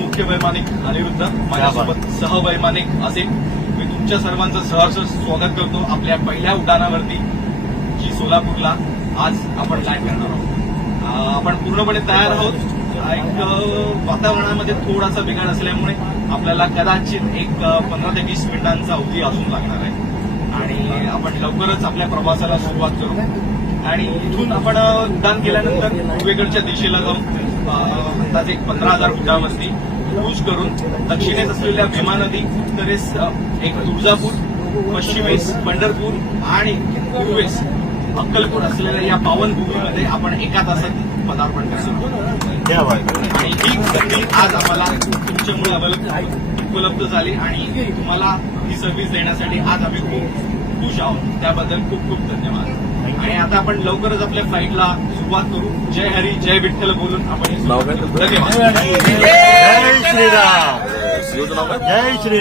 मुख्य वैमानिक अनिरुद्ध माझ्यासोबत सहवैमानिक असेल मी तुमच्या सर्वांचं सहर्ष स्वागत करतो आपल्या पहिल्या उड्डाणावरती जी सोलापूरला आज आपण लँड करणार आहोत. आपण पूर्णपणे तयार आहोत. एक वातावरणामध्ये थोडासा बिघाड असल्यामुळे आपल्याला कदाचित एक पंधरा ते वीस मिनिटांचा अवधी अजून लागणार आहे. आणि आपण लवकरच आपल्या प्रवासाला सुरुवात करू. आणि इथून आपण उड्डाण केल्यानंतर पूर्वेकडच्या दिशेला जाऊन अं, अंदाजे एक पंधरा हजार फुटावरती क्रूज करून दक्षिणेस असलेल्या भीमा नदी उत्तरेस एक तुळजापूर पश्चिमेस पंढरपूर आणि पूर्वेस अक्कलपूर असलेल्या या पावनभूमीमध्ये आपण एका तासात पदार्पण करणार. आणि ही संधी आज आम्हाला तुमच्यामुळे उपलब्ध झाली आणि तुम्हाला ही सर्व्हिस देण्यासाठी आज आम्ही खूप खुश आहोत. त्याबद्दल खूप खूप धन्यवाद. आणि आता आपण लवकरच आपल्या फ्लाईटला सुरुवात करू. जय हरी जय विठ्ठल बोलून आपण. धन्यवाद. जय श्रीराम. जय श्री